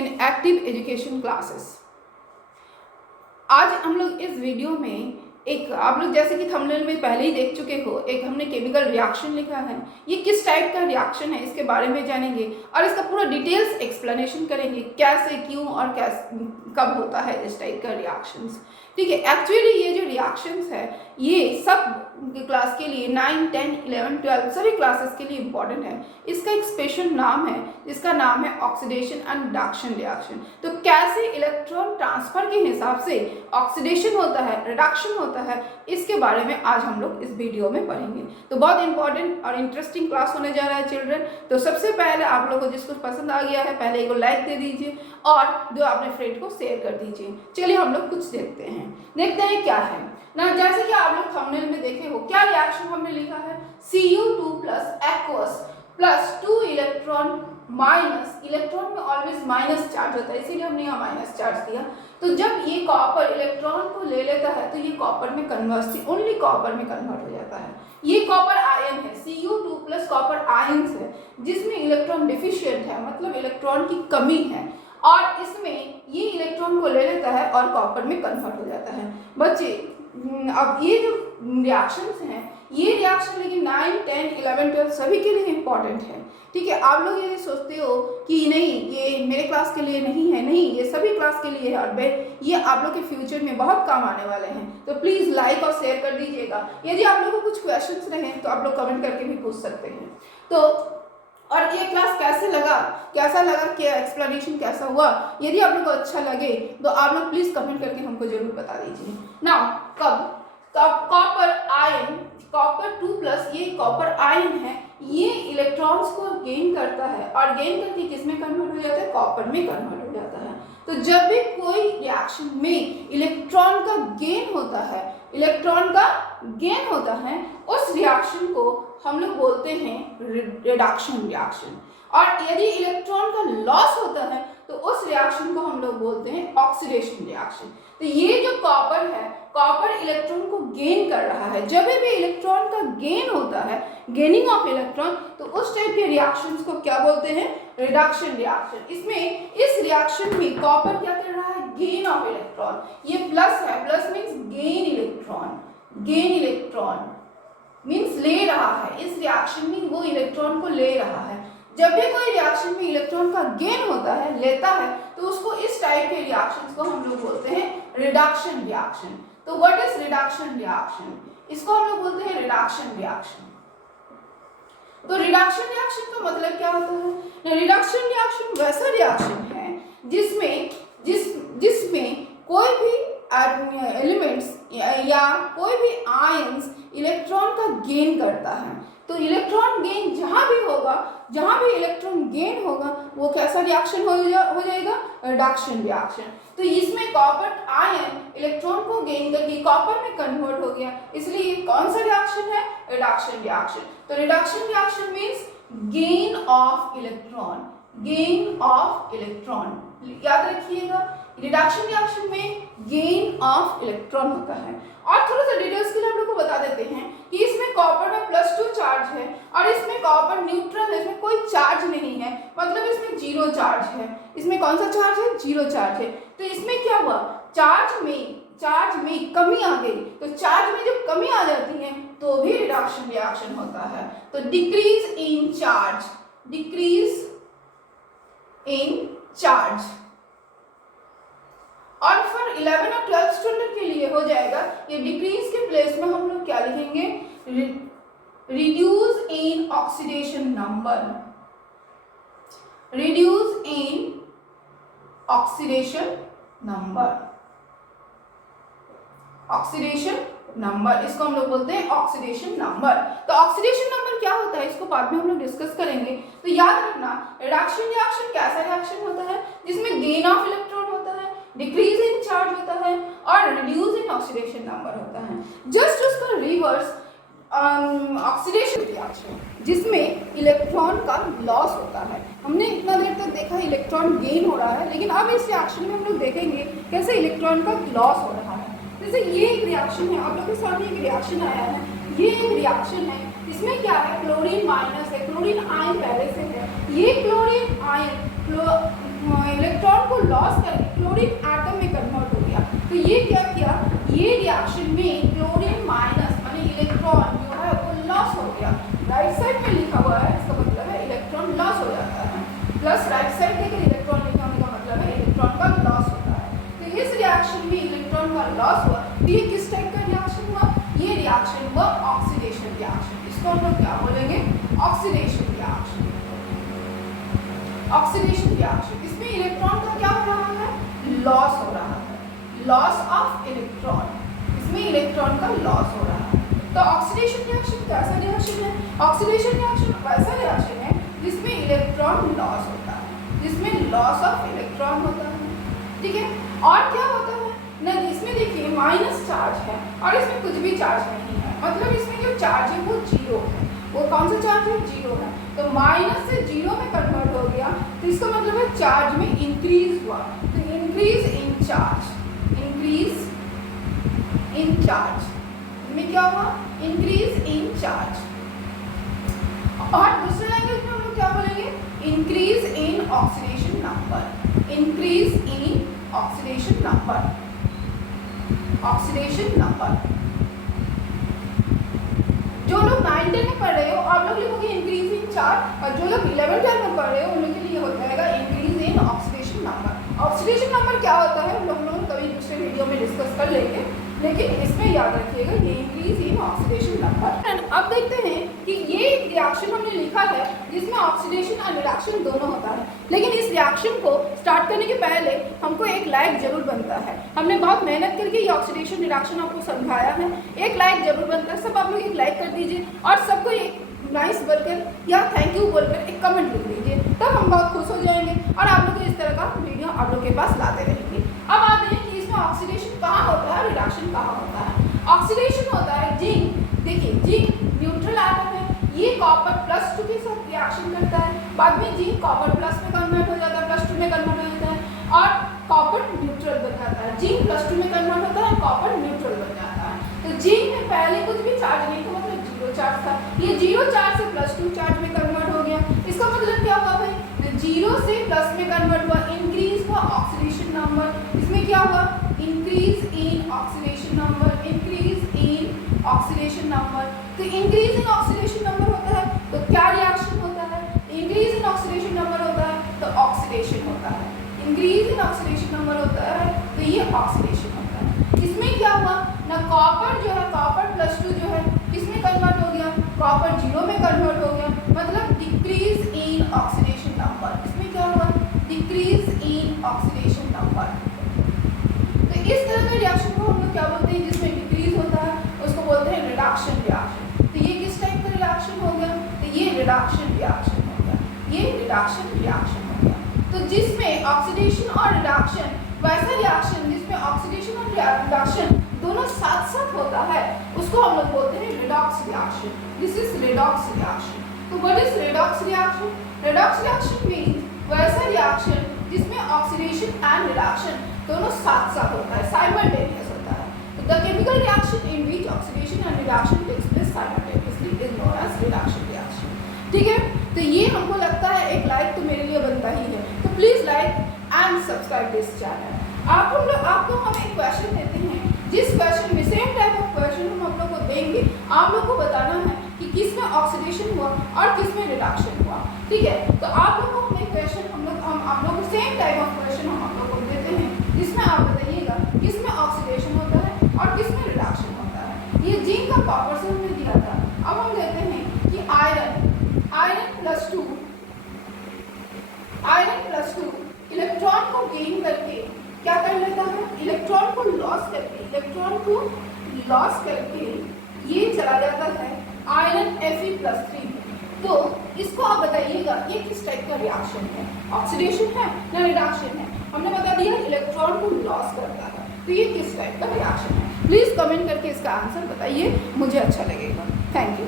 in active education classes। आज हम लोग इस वीडियो में एक, आप लोग जैसे कि थंबनेल में पहले ही देख चुके हो, एक हमने केमिकल रिएक्शन लिखा है। ये किस टाइप का रिएक्शन है इसके बारे में जानेंगे और इसका पूरा डिटेल्स एक्सप्लेनेशन करेंगे, कैसे, क्यों और कैसे, कब होता है इस टाइप का रिएक्शंस। ठीक है, एक्चुअली ये जो रिएक्शंस है ये सब क्लास के लिए 9, 10, 11, 12 सभी क्लासेस के लिए इम्पॉर्टेंट है। इसका एक स्पेशल नाम है, इसका नाम है ऑक्सीडेशन एंड रिडक्शन रिएक्शन। तो कैसे इलेक्ट्रॉन ट्रांसफर के हिसाब से ऑक्सीडेशन होता है, रिडक्शन होता है, इसके बारे में आज हम लोग इस वीडियो में पढ़ेंगे। तो बहुत इंपॉर्टेंट और इंटरेस्टिंग क्लास होने जा रहा है चिल्ड्रन। तो सबसे पहले आप लोगों को जिसको पसंद आ गया है पहले एक लाइक दे दीजिए और जो अपने फ्रेंड को शेयर कर दीजिए। चलिए हम लोग कुछ देखते हैं क्या है ना। जैसे कि आप लोग थंबनेल में देखे हो, क्या रिएक्शन हमने लिखा है, Cu2 plus aqueous plus 2 electron minus, electron में ऑलवेज माइनस चार्ज होता है इसीलिए हमने यहाँ माइनस चार्ज दिया। तो जब ये कॉपर इलेक्ट्रॉन को ले लेता है तो ये कॉपर में कन्वर्ट, ओनली कॉपर में कन्वर्ट हो जाता है। ये कॉपर आयन है, Cu2 प्लस कॉपर आयन्स है जिसमें इलेक्ट्रॉन डिफिशिएंट है, मतलब इलेक्ट्रॉन की कमी है, और इसमें ये इलेक्ट्रॉन को ले लेता है और कॉपर में कन्वर्ट हो जाता है। बच्चे अब ये जो रिएक्शंस हैं ये रिएक्शन लेकिन 9, 10, 11, 12 सभी के लिए इम्पॉर्टेंट है। ठीक है, आप लोग ये सोचते हो कि नहीं ये मेरे क्लास के लिए नहीं है, नहीं, ये सभी क्लास के लिए है और ये आप लोग के फ्यूचर में बहुत काम आने वाले हैं। तो प्लीज़ लाइक और शेयर कर दीजिएगा। यदि आप लोगों को कुछ क्वेश्चंस रहे तो आप लोग कमेंट करके भी पूछ सकते हैं। तो और ये क्लास कैसा लगा, क्या एक्सप्लेनेशन कैसा हुआ, यदि आप लोग को अच्छा लगे तो आप लोग प्लीज़ कमेंट करके हमको जरूर बता दीजिए। नाउ कब कॉपर आयन, कॉपर 2 प्लस, ये कॉपर आयन है, ये इलेक्ट्रॉन्स को गेन करता है और गेन करके किस में कन्वर्ट हो जाता है, कॉपर में कन्वर्ट हो जाता है। तो जब भी कोई रिएक्शन में इलेक्ट्रॉन का गेन होता है, उस रिएक्शन को हम लोग बोलते हैं रिडक्शन रिएक्शन। और यदि इलेक्ट्रॉन का लॉस होता है तो उस रिएक्शन को हम लोग बोलते हैं ऑक्सीडेशन रिएक्शन। तो ये जो कॉपर है, कॉपर इलेक्ट्रॉन को गेन कर रहा है। जब भी इलेक्ट्रॉन का गेन होता है, गेनिंग ऑफ इलेक्ट्रॉन, तो उस टाइप के रिएक्शंस को क्या बोलते हैं, रिडक्शन रिएक्शन। इसमें इस रिएक्शन में कॉपर क्या कर रहा है, गेन ऑफ इलेक्ट्रॉन। ये प्लस है, plus means gain electron means ले रहा है। इस रिएक्शन में वो इलेक्ट्रॉन को ले रहा है। जब भी कोई रिएक्शन में इलेक्ट्रॉन का गेन होता है, लेता है, तो उसको इस टाइप के रिएक्शंस को हम लोग बोलते हैं रिडक्शन रिएक्शन। तो व्हाट इज रिडक्शन रिएक्शन, इसको हम लोग बोलते हैं रिडक्शन रिएक्शन। तो रिडक्शन रिएक्शन का मतलब क्या होता है, रिडक्शन रिएक्शन वैसा रिएक्शन है जिसमें कोई भी एलिमेंट्स या कोई भी आयंस इलेक्ट्रॉन का गेन करता है। तो इलेक्ट्रॉन गेन जहाँ भी इलेक्ट्रॉन गेन होगा वो कैसा रिएक्शन हो जाएगा, रिडक्शन रिएक्शन। तो इसमें कॉपर आयन इलेक्ट्रॉन को गेन करके कॉपर में कन्वर्ट हो गया, इसलिए कौन सा रिएक्शन है, रिडक्शन रिएक्शन। तो reduction reaction means gain of electron, याद रखिएगा, रिडक्शन रिएक्शन में गेन ऑफ इलेक्ट्रॉन होता है। और थोड़ा सा डिटेल्स के लिए हम लोग को बता देते हैं कि इसमें कॉपर में +2 चार्ज है और इसमें कॉपर न्यूट्रल है, इसमें कोई चार्ज नहीं है, मतलब इसमें 0 चार्ज है। इसमें कौन सा चार्ज है, 0 चार्ज है। तो इसमें क्या हुआ, चार्ज में कमी आ गई। तो चार्ज में जब कमी आ जाती है तो भी रिडक्शन रिएक्शन होता है। तो डिक्रीज इन चार्ज। और फिर 11 और 12 स्टूडेंट के लिए हो जाएगा, ये डिक्रीज के प्लेस में हम लोग क्या लिखेंगे, रिड्यूस इन ऑक्सीडेशन नंबर, इसको हम लोग बोलते हैं ऑक्सीडेशन नंबर। तो ऑक्सीडेशन नंबर क्या होता है इसको बाद में हम लोग डिस्कस करेंगे। तो याद रखना, रिडक्शन रिएक्शन कैसा रिएक्शन होता है जिसमें गेन ऑफ इलेक्ट्रॉन होता है, डिक्रीज इन चार्ज होता है और रिड्यूस इन ऑक्सीडेशन नंबर होता है। जस्ट उसका रिवर्स ऑक्सीडेशन रिएक्शन जिसमें इलेक्ट्रॉन का लॉस होता है। हमने इतना देर तक देखा इलेक्ट्रॉन गेन हो रहा है, लेकिन अब इस रिएक्शन में हम लोग देखेंगे कैसे इलेक्ट्रॉन का लॉस हो रहा है। जैसे ये एक रिएक्शन है, आप लोग के सामने एक रिएक्शन आया है, ये एक रिएक्शन है, इसमें क्या है, क्लोरीन माइनस है, क्लोरीन आयन पहले से है। ये क्लोरीन आयन इलेक्ट्रॉन को लॉस करके क्लोरीन एटम में कन्वर्ट हो गया। तो ये क्या किया, ये रिएक्शन में क्लोरीन माइनस माने इलेक्ट्रॉन जो है वो लॉस हो गया। राइट साइड में लिखा हुआ है, इसका मतलब है इलेक्ट्रॉन लॉस हो जाता है, प्लस राइट साइड के अगर इलेक्ट्रॉन लिखा होने का मतलब है इलेक्ट्रॉन का लॉस होता है। तो इस रिएक्शन में इलेक्ट्रॉन का लॉस हुआ। तो ये किस टाइप का रिएक्शन हुआ, ये रिएक्शन हुआ ऑक्सीडेशन रिएक्शन। इसको हम लोग क्या बोलेंगे, ऑक्सीडेशन रिएक्शन। ऑक्सीडेशन रिएक्शन, इसमें इलेक्ट्रॉन का क्या हो रहा है, लॉस हो रहा है, लॉस ऑफ इलेक्ट्रॉन, इसमें इलेक्ट्रॉन का लॉस हो रहा है। तो ऑक्सीडेशन रिएक्शन कैसा रिएक्शन है, ऑक्सीडेशन रिएक्शन वैसा रिएक्शन है जिसमें इलेक्ट्रॉन लॉस होता है, जिसमें लॉस ऑफ इलेक्ट्रॉन होता है। ठीक है, और क्या होता है ना, इसमें देखिए माइनस चार्ज है और इसमें कुछ भी चार्ज नहीं है, मतलब इसमें जो चार्ज है वो जीरो है। वो कौन सा चार्ज है, जीरो है। तो माइनस से जीरो में कन्वर्ट हो गया, तो इसका मतलब है चार्ज में इंक्रीज हुआ। तो increase in charge, increase in charge, इसमें क्या हुआ, इंक्रीज इन चार्ज। और दूसरे लैंग्वेज में हम लोग क्या बोलेंगे, increase in oxidation number, increase in oxidation number, oxidation number. जो लोग 9th में पढ़ रहे हो आप लोग लिखोगे इंक्रीज इन चार्ज, और जो लोग 11th में पढ़ रहे हो उन लोग के लिए हो जाएगा increase in oxidation number. Oxidation number क्या होता है हम लोग कभी दूसरे वीडियो में डिस्कस कर लेंगे, लेकिन इसमें याद रखिएगा ये इंक्रीज इन ऑक्सीडेशन नंबर। अब देखते हैं कि ये एक रिएक्शन हमने लिखा है जिसमें ऑक्सीडेशन और रिडक्शन दोनों होता है, लेकिन इस रिएक्शन को स्टार्ट करने के पहले हमको एक लाइक जरूर बनता है। हमने बहुत मेहनत करके ये ऑक्सीडेशन रिडक्शन आपको समझाया है, एक लाइक जरूर बनता है। सब आप लोग एक लाइक कर दीजिए और सबको एक नाइस बोलकर या थैंक यू बोलकर एक कमेंट लिख दीजिए, तब हम बहुत खुश हो जाएंगे और आप लोग को इस तरह का वीडियो आप लोग के पास लाते रहेंगे। अब आते हैं कि इसमें ऑक्सीडेशन कहाँ होता है, रिडक्शन कहाँ होता है। ऑक्सीडेशन होता है जिंक, देखिए जिंक न्यूट्रल एटम है, ये कॉपर +2 के साथ रिएक्शन करता है, बाद में जिंक कॉपर प्लस में कन्वर्ट हो जाता है, +2 में कन्वर्ट हो जाता है और कॉपर न्यूट्रल बन जाता है। जिंक +2 में कन्वर्ट होता है, कॉपर न्यूट्रल बन जाता है। तो जिंक में पहले कुछ भी चार्ज नहीं था, मतलब जीरो चार्ज था, ये जीरो चार्ज से +2 चार्ज में कन्वर्ट हो गया। इसका मतलब क्या हुआ भाई, जीरो से प्लस में कन्वर्ट हुआ, इंक्रीज हुआ ऑक्सीडेशन नंबर। इसमें क्या हुआ, increase in oxidation number, increase in oxidation number. तो इंक्रीज इन ऑक्सीडेशन नंबर होता है तो क्या रिएक्शन होता है, इंक्रीज इन ऑक्सीडेशन नंबर होता है तो ऑक्सीडेशन होता है, इंक्रीज इन ऑक्सीडेशन नंबर होता है तो ये ऑक्सीडेशन होता है। इसमें क्या हुआ ना, कॉपर जो है कॉपर +2 जो है किसमें कन्वर्ट हो गया, कॉपर 0 में कन्वर्ट हो गया, मतलब डिक्रीज इन ऑक्सीडेशन नंबर। इसमें क्या हुआ, डिक्रीज इन ऑक्सीडेशन नंबर। तो इस तरह के रिएक्शन को हम लोग क्या बोलते हैं, जिसमें डिक्रीज होता है उसको बोलते हैं रिडक्शन रिएक्शन। तो ये किस टाइप का रिएक्शन हो गया, तो ये रिडक्शन रिएक्शन हो गया, ये रिडक्शन रिएक्शन हो गया। तो जिसमें ऑक्सीडेशन और रिडक्शन, वैसा रिएक्शन जिसमें ऑक्सीडेशन और रिडक्शन दोनों साथ साथ होता है उसको हम लोग बोलते हैं redox reaction. This is redox reaction. तो what is redox reaction, redox reaction means वैसा रिएक्शन जिसमें ऑक्सीडेशन एंड रिडक्शन दोनों साथ साथ होता है, साइमल्टेनियस होता है। तो the chemical reaction in which oxidation and reduction takes place simultaneously is known as reduction reaction. ठीक है, तो ये हमको लगता है एक लाइक तो मेरे लिए बनता ही है, तो please like and subscribe this channel. आपको हम एक क्वेश्चन देते हैं, जिस क्वेश्चन में सेम टाइप ऑफ क्वेश्चन हम आप लोग को देंगे, आप लोग को बताना है कि किस में ऑक्सीडेशन हुआ और किस में रिडक्शन हुआ। ठीक है, तो आप लोग को हम एक क्वेश्चन हम आप लोग को सेम टाइप ऑफ क्वेश्चन हम आप लोग को देते हैं, जिसमें आप बताइएगा किस में ऑक्सीडेशन होता है और किस में रिडक्शन होता है। ये जिंक का कॉपर से हमने दिया था। अब हम देते हैं कि आयरन +2 इलेक्ट्रॉन को गेन करके क्या कर लेता है, इलेक्ट्रॉन को लॉस करके ये चला जाता है आयरन Fe+3। तो इसको आप बताइएगा ये किस टाइप का रिएक्शन है, ऑक्सीडेशन है ना रिडक्शन है। हमने बता दिया इलेक्ट्रॉन को लॉस करता है, तो ये किस टाइप का रिएक्शन है। प्लीज कमेंट करके इसका आंसर बताइए, मुझे अच्छा लगेगा। Thank you.